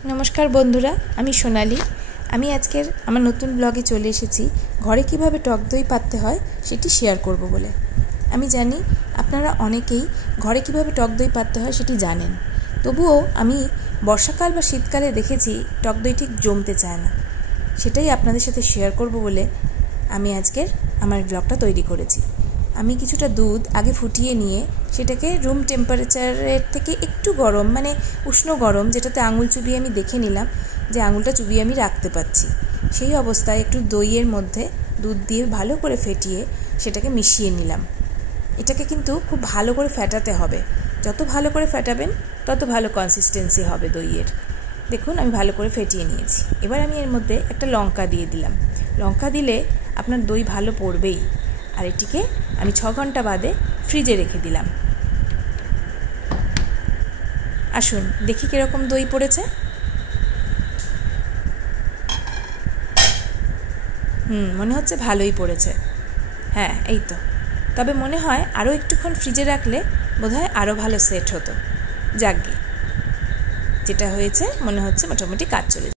नमस्कार बंधुरा आमी सोनाली। आमी आजकेर आमार नतून ब्लगे चले एसेछि घरे किभाबे टक दई पातते हय सेटी शेयर करब बोले। आमी जानी आपनारा अनेकेई घरे किभाबे टक दई पातते हय सेटी जानेन, तबुओ आमी बर्षाकाल बा शीतकाले देखेछि टक दई ठीक जमते चाय ना, सेटाई आपनादेर साथे शेयर करब बोले आमी आजकेर आमार ब्लगटा तैरी करेछि। आमी किछुटा दूध आगे फुटिए निये सेटाके रूम टेम्पारेचारेर थेके एकटू गरम माने उष्ण गरम जेटाते आंगुल चुबिए आमी देखे निलाम जे आंगुलटा चुबिए आमी राखते पारछि, सेई अवस्थाय एकटू दइयेर मध्ये दूध दिए भालो करे फेटिए सेटाके मिशिए निलाम। एटाके किन्तु खूब भालो करे फेटाते हबे, যত भालो करे फेटाबेन तत भालो कन्सिस्टेंसि हबे दइयेर। देखुन आमी भालो करे फेटिए निয়েছি। एबार आमी एर मध्ये एकटा लंका दिए दिलाम। लंका दिले आपनार दई भालो पड़बेई। আর এটিকে আমি 6 ঘন্টা বাদে ফ্রিজে রেখে দিলাম। আসুন দেখি কিরকম দই পড়েছে। মনে হচ্ছে ভালোই পড়েছে। হ্যাঁ এই তো, তবে মনে হয় আরও একটুক্ষণ ফ্রিজে রাখলে বোধহয় আরও ভালো সেট হতো। যাকগে, যেটা হয়েছে মনে হচ্ছে মোটামুটি কাজ চলে